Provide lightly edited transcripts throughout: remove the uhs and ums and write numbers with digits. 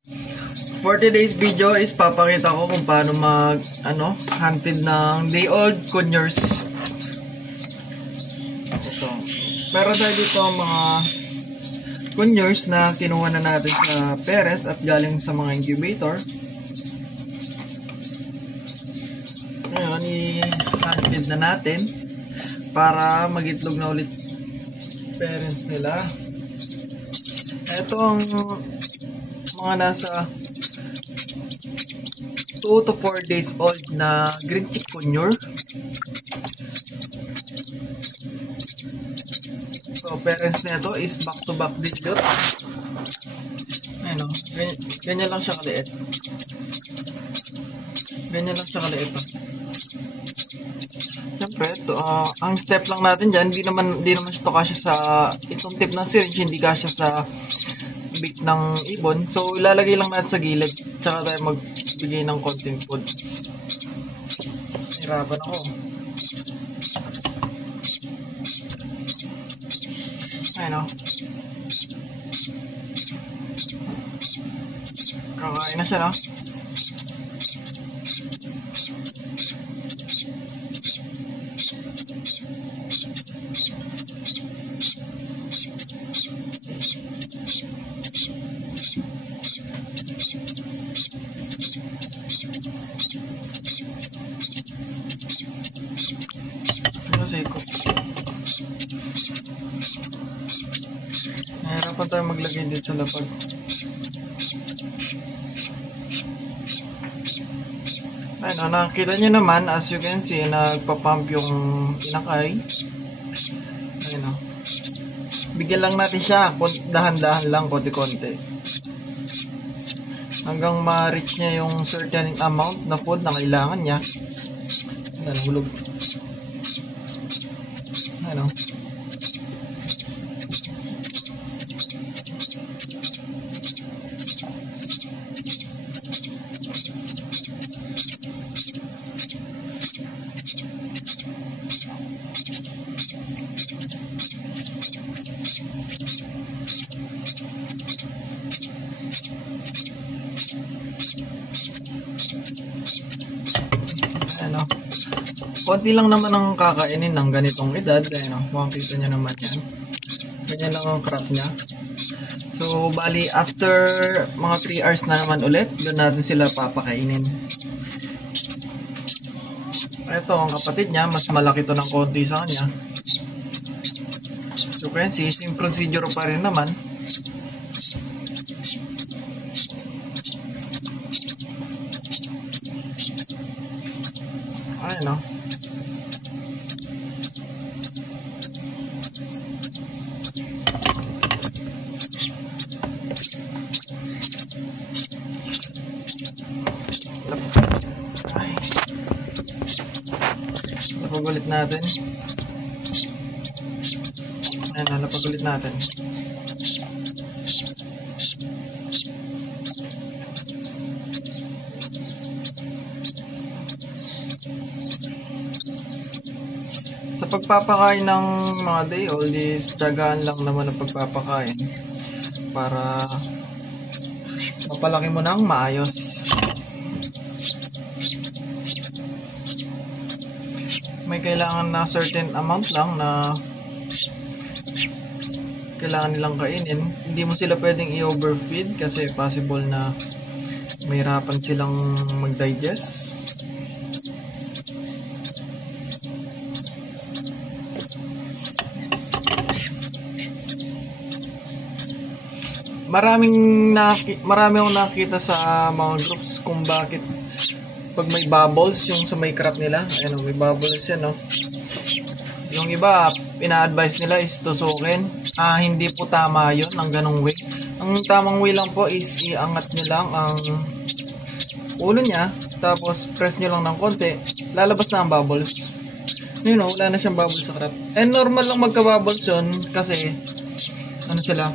For today's video is papakita ko kung paano mag hand feed ng day old conures. Ito. Meron tayo dito mga conures na kinuha na natin sa parents at galing sa mga incubator. Ngayon, i-hand feed na natin para mag-itlog na ulit parents nila. Ito ang mga nasa 2 to 4 days old na green chick conure. So parents nito is back to back dilute. Ayun, ganyan lang siya kaliit. Ganyan lang siya kaliit. Siyempre, ang step lang natin dyan, di naman siya to kasya sa itong tip ng syringe, hindi kasya sa big ng ibon. So ilalagay lang natin sa gilid, tsaka tayo magbigay ng konting food. Hirapan ako. Ayun o. Kakain na siya, no? Nahirapan tayo maglagay dito sa lapag. Ayun, nakikita nyo naman, as you can see, nagpa-pump yung inakay. Ayun o. Bigyan lang natin siya, dahan-dahan lang, konti-konti. Hanggang ma-reach niya yung certain amount na food na kailangan niya. Ayun, hulog. Ayun o. Ano, konti lang naman ang kakainin ng ganitong edad. Ano, makikita nyo naman yan. Ganyan lang ang crop niya. So, bali, after mga 3 hours na naman ulit, doon natin sila papakainin. Ito, ang kapatid niya, mas malaki to ng konti sa kanya. So, kaya same procedure pa rin naman. Ayun o. Napagulit natin. Ayun, napagulit natin. Sa pagpapakain ng mga day old is tiyagaan lang naman ang pagpapakain para mapalaki mo ng maayos. May kailangan na certain amount lang na kailangan nilang kainin. Hindi mo sila pwedeng i-overfeed kasi possible na mahirapan silang mag-digest. Marami akong nakita sa mga groups kung bakit pag may bubbles yung sa may crop nila. Ayun, may bubbles yan, no? Yung iba, ina-advise nila is tusukin. Hindi po tama yun ng ganong way. Ang tamang way lang po is iangat nyo lang ang ulo niya, tapos press nyo lang ng konti, lalabas na ang bubbles. Yun, no? Wala na siyang bubbles sa crop. And normal lang magka-bubbles yun kasi ano sila,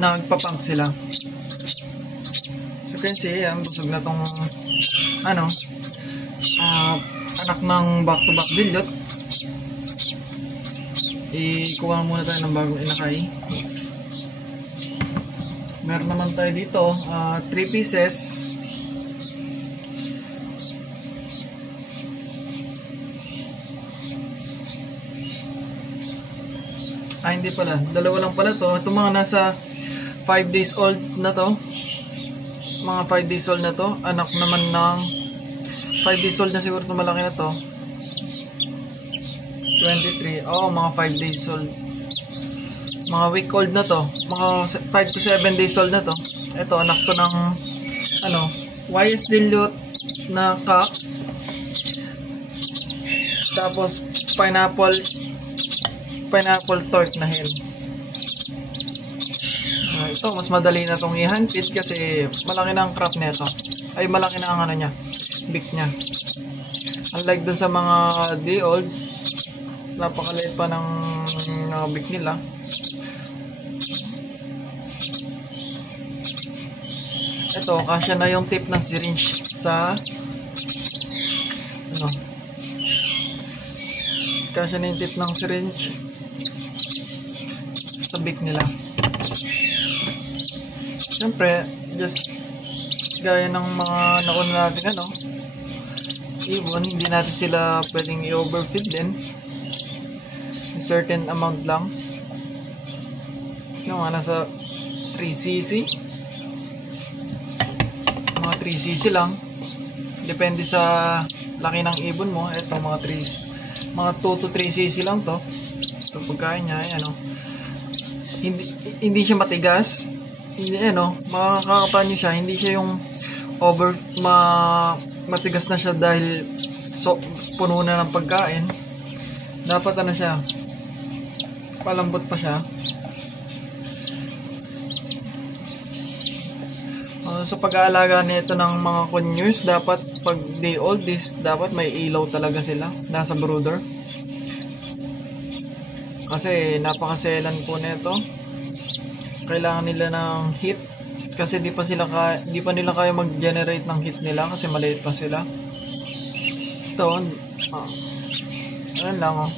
nagpa-pump sila. So kasi yan, busog na tong anak ng back-to-back dilute. Ikuha muna tayo ng bagong inakay. Meron naman tayo dito, 3 pieces. Hindi pala. Dalawa lang pala to. Itong mga nasa 5 days old na to. Mga 5 days old na to. Anak naman ng 5 days old na siguro ito, malaki na to. 23. Mga 5 days old. Mga week old na to. Mga 5 to 7 days old na to. Ito, anak to ng YS dilute na cock. Tapos pineapple torque na hen. Ito, mas madali na itong i-hand feed kasi malaki na ang crop nito. Ay, malaki na ang niya, beak niya. Unlike dun sa mga day old, napakaliit pa ng beak nila. Ito, kasya na yung tip ng syringe sa kasya na yung tip ng syringe sa beak nila. Siyempre, just gaya ng mga nauna natin ibon, hindi natin sila pwedeng i-overfeed din. A certain amount lang. Yung nasa 3cc. Mga 3cc lang. Depende sa laki ng ibon mo. Ito mga 2 to 3cc lang to. Ito pagkain niya, hindi siya matigas. Hindi makakapan niyo siya. Hindi siya yung matigas na siya dahil puno na ng pagkain. Dapat siya, palambot pa siya. Sa pag-aalaga nito ng mga conures, dapat pag day old dapat may ilaw talaga sila nasa brooder. Kasi napakaselan po nito. Kailangan nila ng heat kasi di pa nila kaya mag-generate ng heat nila kasi maliit pa sila. Ito, ayun lang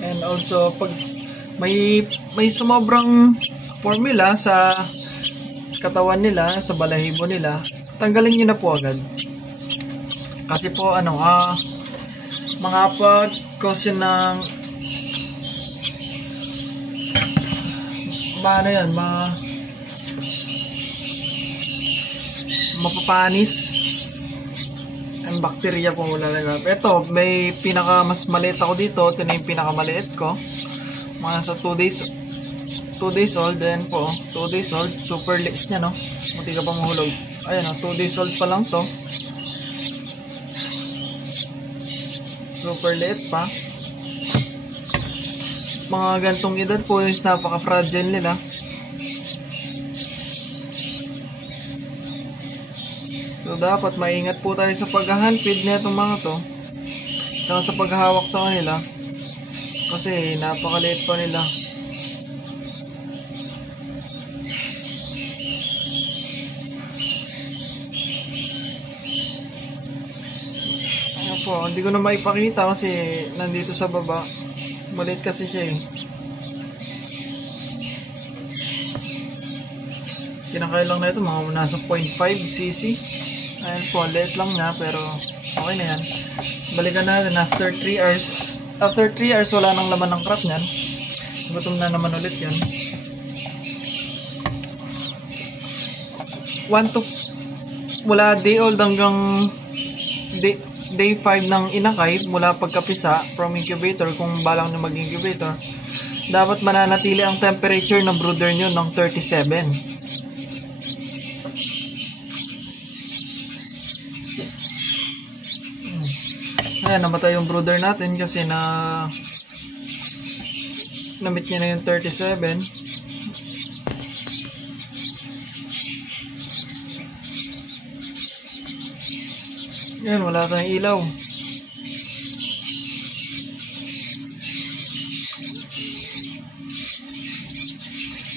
And also pag may sumobrang formula sa katawan nila, sa balahibo nila, tanggalin niyo na po agad. Kasi po mga pag-cause yun ng mapapanis ang bacteria po lalagap. Ito, may mas maliit ako dito. Ito na yung pinakamaliit ko. Mga sa 2 days old. Then po, 2 days old. Super liit niya, Muti ka pa mahulog. Ayan, 2 days old pa lang to. Super liit pa. Mga gantong edad po is napaka-fragile nila. So dapat maingat po tayo sa pag-hand feed na itong mga to. Saka sa paghahawak sa kanila. Kasi napakaliit pa nila. Hindi ko na maipakita kasi nandito sa baba. Maliit kasi siya Kinakailang na ito, mga nasa 0.5cc. Ayan po, liit lang na pero okay na yan. Balikan natin after 3 hours. After 3 hours, wala nang laman ng crop niyan. Gutom na naman ulit yan. Mula day old hanggang day 5 ng inakay, mula pagkapisa from incubator, kung balang nyo mag-incubator, dapat mananatili ang temperature ng brooder nyo ng 37. Ayan, namatay yung brooder natin kasi na-meet niya na yung 37. Yan, wala tayong ilaw.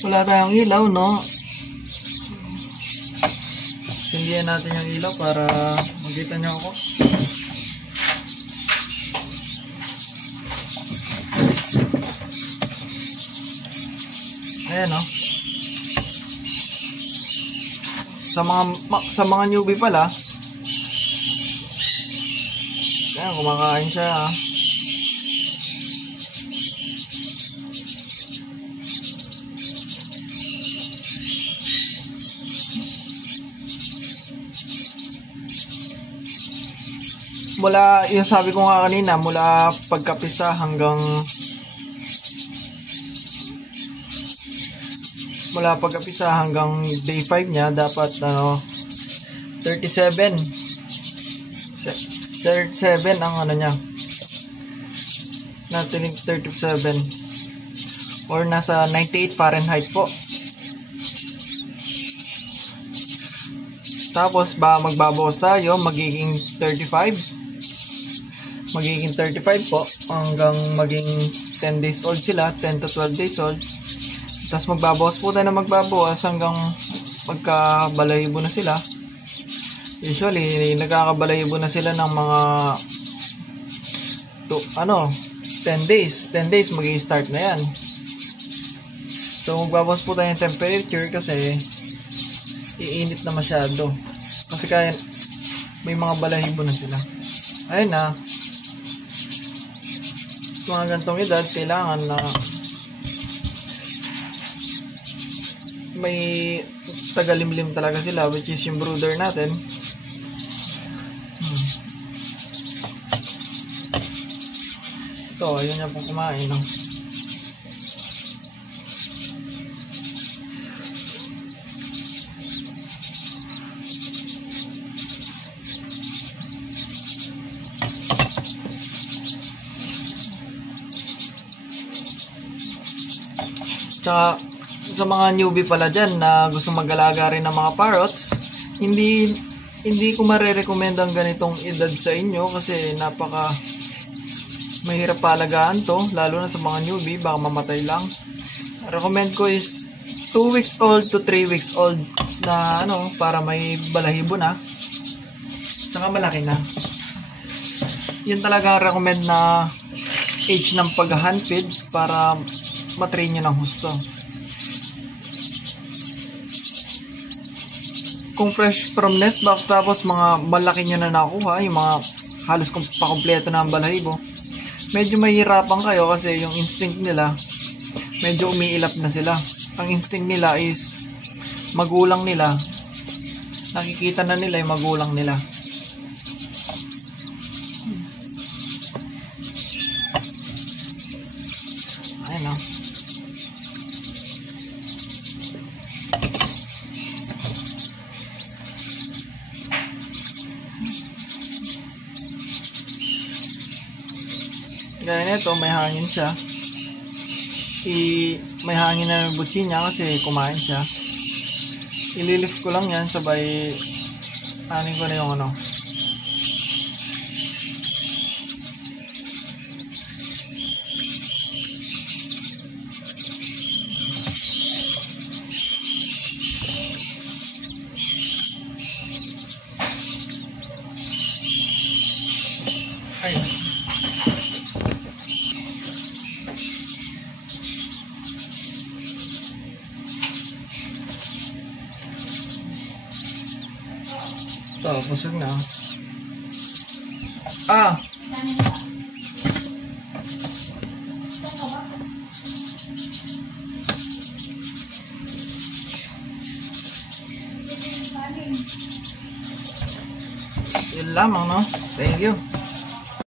Wala tayong ilaw, Sindihan natin yung ilaw para makita nyo ako. Ayan, no? Sa mga newbie pala, ayan, kumakain siya. Mula, yung sabi ko nga kanina, mula pagkapisa hanggang day 5 niya, dapat 37 ang ano niya, natin 37 or nasa 98 Fahrenheit po. Tapos magbabawas tayo, magiging 35 po hanggang maging 10 days old sila, 10 to 12 days old. Tapos magbabawas po tayo na magbabawas hanggang magkabalahibo na sila. Usually nagkakabalahibo na sila ng mga 10 days magi-start na yan. So magbabawas po tayo ng temperature kasi iinit na masyado. Kasi kaya may mga balahibo na sila. Ayun na. Mga gantong edad, kailangan na may tagalimlim talaga sila, which is yung brooder natin. Ito, ayun niya pong kumain, no? Tsaka, sa mga newbie pala dyan na gusto mag-alaga rin ng mga parrots, hindi ko marerecommend ang ganitong edad sa inyo kasi napaka mahirap paalagaan to, lalo na sa mga newbie, baka mamatay lang. Recommend ko is 2 weeks old to 3 weeks old na para may balahibo na, saka malaki na. Yun talaga recommend na age ng pag-hand feed para matrain nyo ng husto. Kung fresh from nest box tapos mga malaki nyo na nakuha, yung mga halos pakompleto na ang balahibo, medyo mahirapan kayo kasi yung instinct nila medyo umiilap na sila. Ang instinct nila is magulang nila, nakikita na nila yung magulang nila. Ayun, no? Gaya nito, may hangin siya. May hangin na yung butsi niya kasi kumain siya. Ililift ko lang yan, sabay anin ko na yung Ayun. Ito, busog na. Yun lamang, no? Thank you.